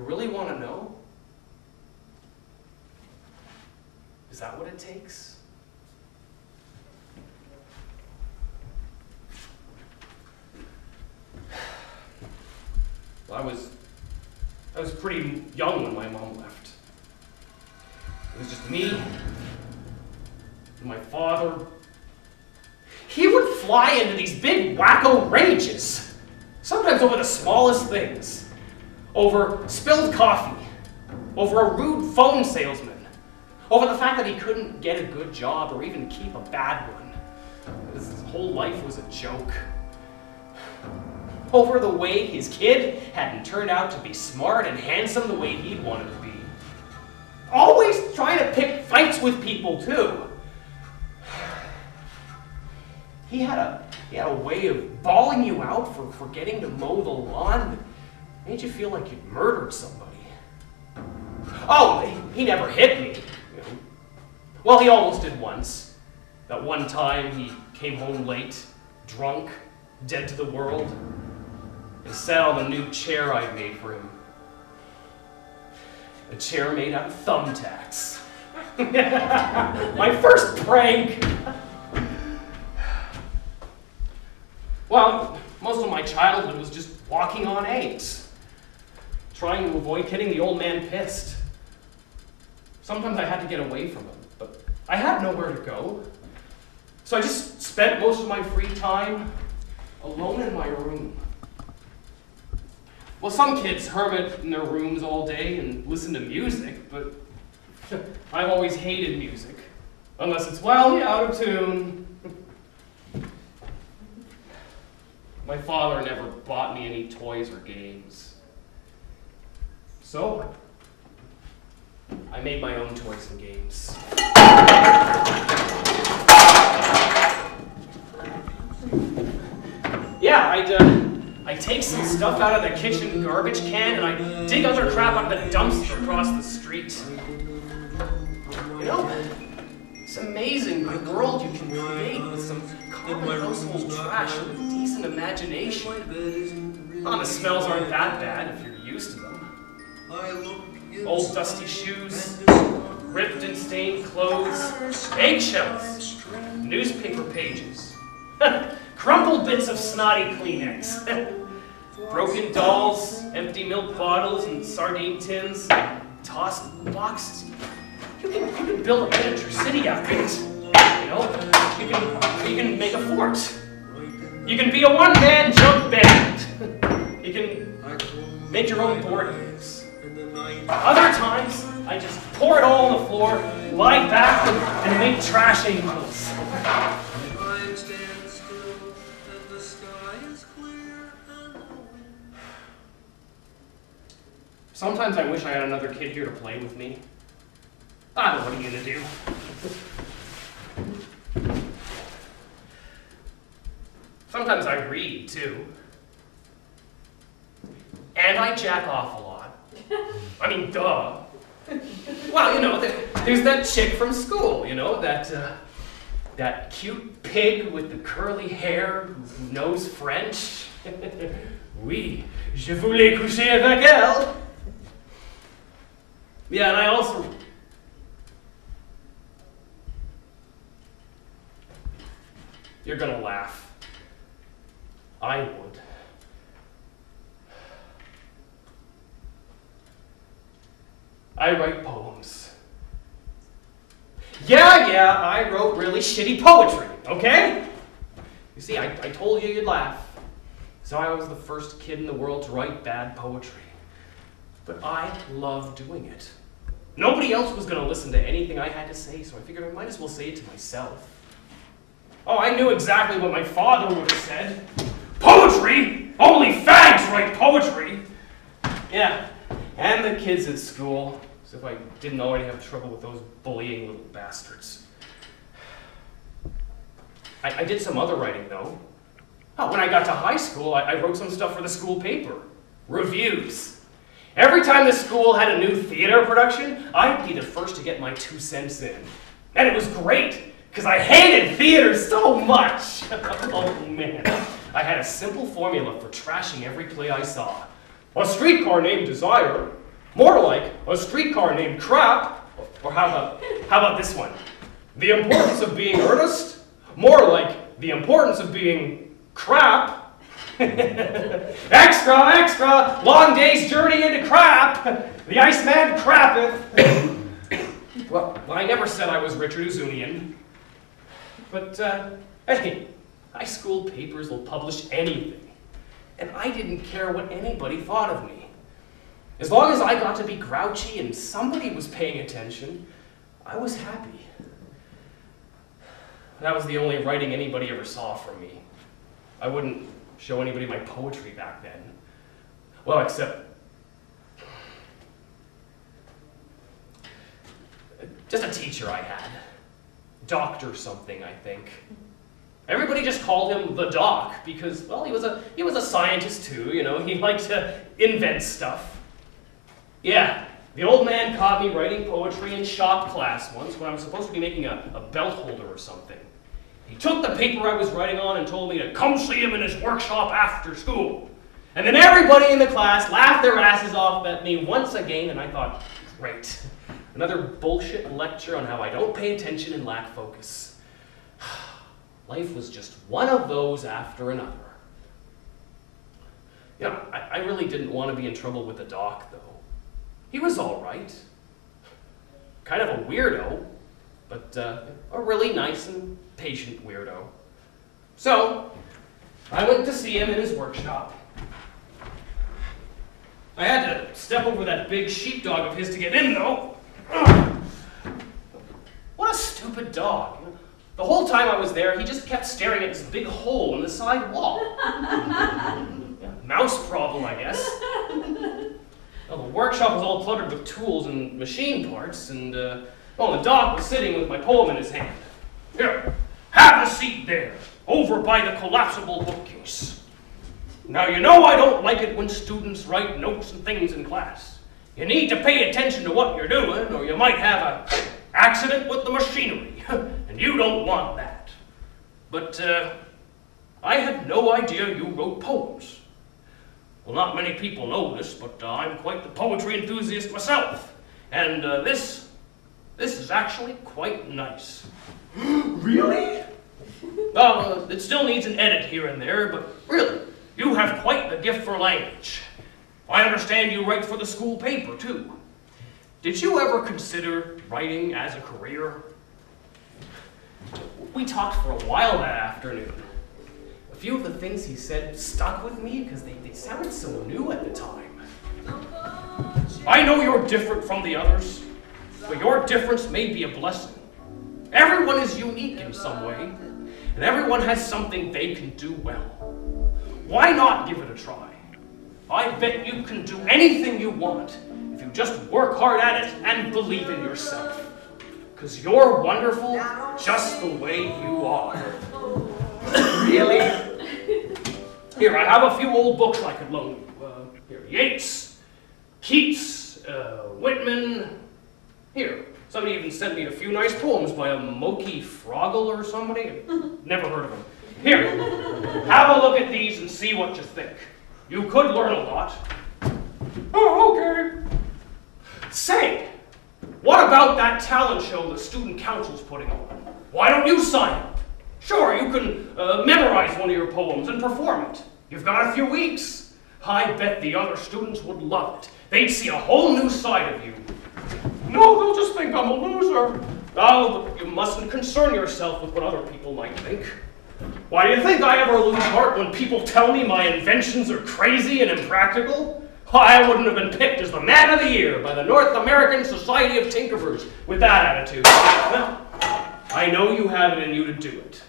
You really want to know? Is that what it takes? Well, I was pretty young when my mom left. It was just me and my father. He would fly into these big wacko rages, sometimes over the smallest things. Over spilled coffee, over a rude phone salesman, over the fact that he couldn't get a good job or even keep a bad one. His whole life was a joke. Over the way his kid hadn't turned out to be smart and handsome the way he'd wanted to be. Always trying to pick fights with people, too. He had a way of bawling you out for forgetting to mow the lawn. Made you feel like you'd murdered somebody. Oh, he never hit me. You know. Well, he almost did once. That one time he came home late, drunk, dead to the world, and sat on the new chair I made for him. A chair made out of thumbtacks. My first prank. Well, most of my childhood was just walking on eggs, trying to avoid getting the old man pissed. Sometimes I had to get away from him, but I had nowhere to go. So I just spent most of my free time alone in my room. Well, some kids hermit in their rooms all day and listen to music, but I've always hated music, unless it's wildly out of tune. My father never bought me any toys or games. So, I made my own toys and games. Yeah, I'd take some stuff out of the kitchen garbage can and I'd dig other crap out of the dumpster across the street. You know, it's amazing the world you can create with some common household trash and a decent imagination. Oh, the smells aren't that bad if you're used to them. Old dusty shoes, ripped and stained clothes, eggshells, newspaper pages, crumpled bits of snotty Kleenex, broken dolls, empty milk bottles and sardine tins, tossed boxes. You can build a miniature city out of it. You know, you can make a fort. You can be a one-man junk band. You can make your own board games. Other times, I just pour it all on the floor, lie back, and make trash angels. Sometimes I wish I had another kid here to play with me. I don't know what are you gonna do. Sometimes I read, too. And I jack off a lot. I mean, duh. Well, you know, there's that chick from school, you know, that cute pig with the curly hair who knows French. Oui, je voulais coucher avec elle. Yeah, and I also... You're gonna laugh. I would. I write poems. Yeah, I wrote really shitty poetry, okay? You see, I told you you'd laugh. So I was the first kid in the world to write bad poetry. But I love doing it. Nobody else was going to listen to anything I had to say, so I figured I might as well say it to myself. Oh, I knew exactly what my father would have said. Poetry? Only fags write poetry! Yeah, and the kids at school, as if I didn't already have trouble with those bullying little bastards. I did some other writing, though. Oh, when I got to high school, I wrote some stuff for the school paper. Reviews. Every time the school had a new theater production, I'd be the first to get my 2 cents in. And it was great, because I hated theater so much. Oh, man. I had a simple formula for trashing every play I saw. A Streetcar Named Desire, More like a streetcar named Crap. Or how about this one? The importance of being earnest? More like the importance of being crap. Extra, extra, long day's journey into crap. The Iceman crappeth. Well, I never said I was Richard Uzunian. But, hey, high school papers will publish anything. And I didn't care what anybody thought of me. As long as I got to be grouchy and somebody was paying attention, I was happy. That was the only writing anybody ever saw from me. I wouldn't show anybody my poetry back then. Well, except just a teacher I had. Doctor something, I think. Everybody just called him the Doc because, well, he was a scientist too, you know. He liked to invent stuff. Yeah, the old man caught me writing poetry in shop class once when I was supposed to be making a belt holder or something. He took the paper I was writing on and told me to come see him in his workshop after school. And then everybody in the class laughed their asses off at me once again, and I thought, great. Another bullshit lecture on how I don't pay attention and lack focus. Life was just one of those after another. You know, I really didn't want to be in trouble with the Doc, though. He was all right. Kind of a weirdo, but a really nice and patient weirdo. So, I went to see him in his workshop. I had to step over that big sheepdog of his to get in, though. What a stupid dog. The whole time I was there, he just kept staring at this big hole in the side wall. Mouse problem, I guess. Well, the workshop was all cluttered with tools and machine parts, and, well, the dog was sitting with my poem in his hand. Here, have a seat there, over by the collapsible bookcase. Now, you know I don't like it when students write notes and things in class. You need to pay attention to what you're doing, or you might have an accident with the machinery, and you don't want that. But, I had no idea you wrote poems. Well, not many people know this, but I'm quite the poetry enthusiast myself. And this is actually quite nice. Really? Well, it still needs an edit here and there, but really, you have quite the gift for language. I understand you write for the school paper, too. Did you ever consider writing as a career? We talked for a while that afternoon. A few of the things he said stuck with me because they sounded so new at the time. I know you're different from the others, but your difference may be a blessing. Everyone is unique in some way, and everyone has something they can do well. Why not give it a try? I bet you can do anything you want if you just work hard at it and believe in yourself. Because you're wonderful just the way you are. Really? Here, I have a few old books I could loan you. Here, Yeats, Keats, Whitman. Here, somebody even sent me a few nice poems by a Moki Froggle or somebody. Never heard of him. Here, have a look at these and see what you think. You could learn a lot. Oh, okay. Say, what about that talent show the student council's putting on? Why don't you sign up? Sure, you can memorize one of your poems and perform it. You've got a few weeks. I bet the other students would love it. They'd see a whole new side of you. No, they'll just think I'm a loser. Oh, you mustn't concern yourself with what other people might think. Why do you think I ever lose heart when people tell me my inventions are crazy and impractical? I wouldn't have been picked as the Man of the Year by the North American Society of Tinkerers with that attitude. Well, I know you have it in you to do it.